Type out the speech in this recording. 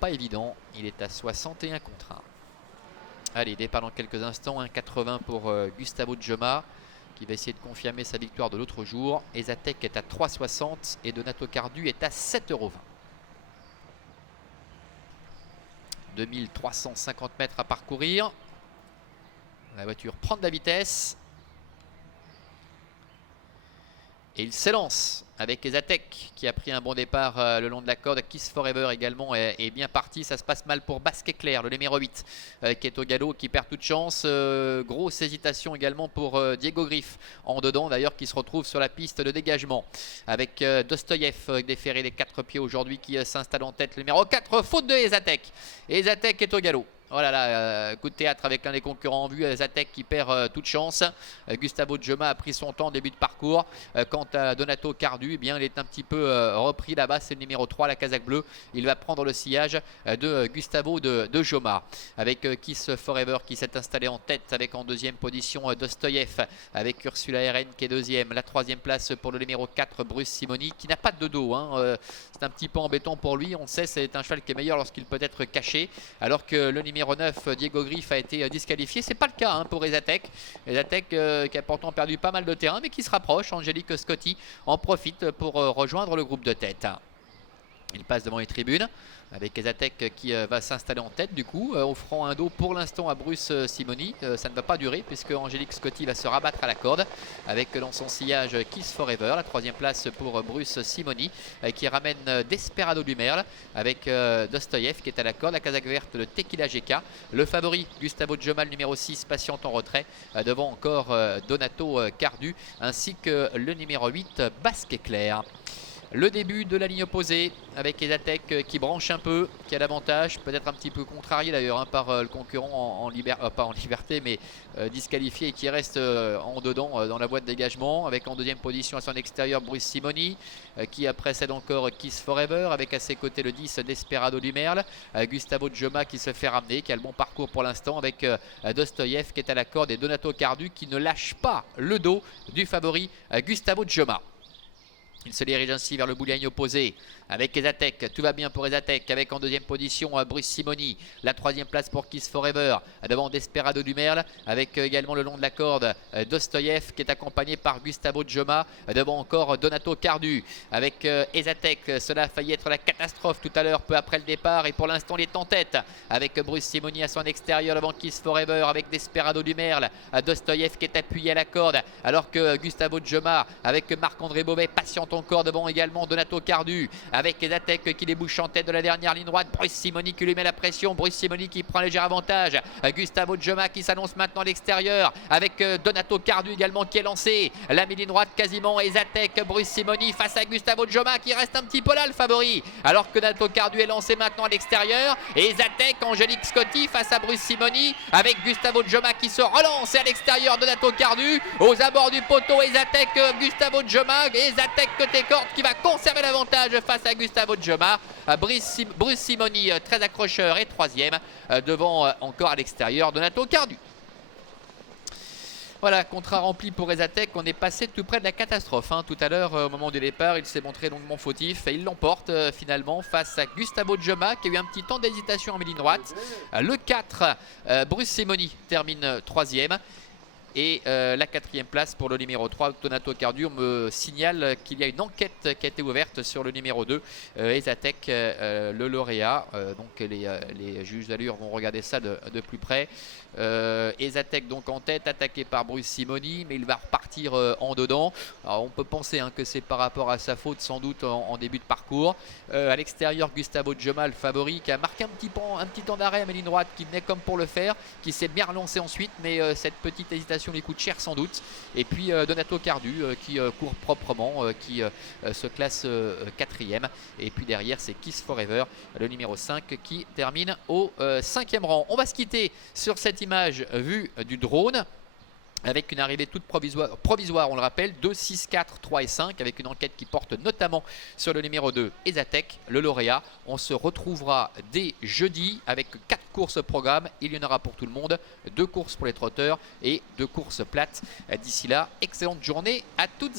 Pas évident, il est à 61 contre 1. Allez, départ dans quelques instants, 1,80 pour Gustavo Joma qui va essayer de confirmer sa victoire de l'autre jour. Esatek est à 3,60 et Donato Cardu est à 7,20 €. 2350 mètres à parcourir. La voiture prend de la vitesse. Et il s'élance avec Esatek qui a pris un bon départ le long de la corde. Kiss Forever également est bien parti. Ça se passe mal pour Basque Éclair, le numéro 8 qui est au galop, qui perd toute chance. Grosse hésitation également pour Diego Griff en dedans d'ailleurs, qui se retrouve sur la piste de dégagement avec Dostoyev déféré des 4 pieds aujourd'hui, qui s'installe en tête. Le numéro 4, faute de Esatek. Esatek est au galop. Oh là là, coup de théâtre avec l'un des concurrents en vue, Esatek qui perd toute chance. Gustavo Joma a pris son temps en début de parcours. Quant à Donato Cardu, eh bien, il est un petit peu repris là-bas, c'est le numéro 3, la casaque bleue. Il va prendre le sillage de Gustavo de Joma. Avec Kiss Forever qui s'est installé en tête, avec en deuxième position Dostoyev, avec Ursula RN qui est deuxième. La troisième place pour le numéro 4, Bruce Simoni, qui n'a pas de dos. C'est un petit peu embêtant pour lui. On sait, c'est un cheval qui est meilleur lorsqu'il peut être caché, alors que le numéro 9, Diego Griff, a été disqualifié. C'est pas le cas pour Esatek. Esatek qui a pourtant perdu pas mal de terrain, mais qui se rapproche. Angélique Scotti en profite pour rejoindre le groupe de tête. Il passe devant les tribunes avec Esatek qui va s'installer en tête du coup, offrant un dos pour l'instant à Bruce Simoni. Ça ne va pas durer puisque Angélique Scotti va se rabattre à la corde avec dans son sillage Kiss Forever. La troisième place pour Bruce Simoni qui ramène Desperado du Merle avec Dostoyev qui est à la corde. La casaque verte de Tequila GK. Le favori Gustavo Joma, le numéro 6, patiente en retrait devant encore Donato Cardu, ainsi que le numéro 8, Basque Éclair. Le début de la ligne opposée avec Esatek qui branche un peu, qui a l'avantage, peut-être un petit peu contrarié d'ailleurs par le concurrent pas en liberté, mais disqualifié, et qui reste en dedans dans la voie de dégagement, avec en deuxième position à son extérieur Bruce Simoni qui précède encore Kiss Forever, avec à ses côtés le 10 Desperado du Merle, Gustavo Joma qui se fait ramener, qui a le bon parcours pour l'instant, avec Dostoyev qui est à la corde et Donato Cardu qui ne lâche pas le dos du favori Gustavo Joma. Il se dirige ainsi vers le bout de la ligne opposée avec Esatek. Tout va bien pour Esatek avec en deuxième position Bruce Simoni. La troisième place pour Kiss Forever devant Desperado du Merle, avec également le long de la corde Dostoyev qui est accompagné par Gustavo Joma, devant encore Donato Cardu avec Esatek. Cela a failli être la catastrophe tout à l'heure, peu après le départ, et pour l'instant il est en tête avec Bruce Simoni à son extérieur devant Kiss Forever, avec Desperado du Merle, Dostoyev qui est appuyé à la corde, alors que Gustavo Joma avec Marc-André Beauvais patiente encore devant également Donato Cardu, avec Esatek qui débouche en tête de la dernière ligne droite. Bruce Simoni qui lui met la pression, Bruce Simoni qui prend un léger avantage, Gustavo Joma qui s'annonce maintenant à l'extérieur avec Donato Cardu également qui est lancé. La ligne droite quasiment, Esatek, Bruce Simoni face à Gustavo Joma qui reste un petit peu là le favori, alors que Donato Cardu est lancé maintenant à l'extérieur, et Esatek, Angélique Scotti face à Bruce Simoni avec Gustavo Joma qui se relance, et à l'extérieur Donato Cardu aux abords du poteau. Esatek, Gustavo Joma, Esatek côté corde qui va conserver l'avantage face à Gustavo Joma. Bruce Simoni très accrocheur et troisième devant encore à l'extérieur Donato Cardu. Voilà, contrat rempli pour Esatek. On est passé tout près de la catastrophe tout à l'heure. Au moment du départ, il s'est montré longuement fautif et il l'emporte finalement face à Gustavo Joma qui a eu un petit temps d'hésitation en ligne droite. Le 4, Bruce Simoni termine troisième. Et la quatrième place pour le numéro 3, Donato Cardu. On me signale qu'il y a une enquête qui a été ouverte sur le numéro 2, Esatek, le lauréat. Donc les juges d'allure vont regarder ça de plus près. Esatek donc en tête, attaqué par Bruce Simoni, mais il va repartir en dedans. Alors on peut penser que c'est par rapport à sa faute sans doute en début de parcours. À l'extérieur, Gustavo Joma, le favori, qui a marqué un petit temps d'arrêt à la ligne droite, qui venait comme pour le faire, qui s'est bien relancé ensuite, mais cette petite hésitation lui coûte cher sans doute. Et puis Donato Cardu qui court proprement, qui se classe quatrième. Et puis derrière c'est Kiss Forever, le numéro 5, qui termine au 5e rang. On va se quitter sur cette image vue du drone, avec une arrivée toute provisoire, on le rappelle, 2, 6, 4, 3 et 5, avec une enquête qui porte notamment sur le numéro 2, Esatek, le lauréat. On se retrouvera dès jeudi avec 4 courses au programme. Il y en aura pour tout le monde, 2 courses pour les trotteurs et 2 courses plates. D'ici là, excellente journée à toutes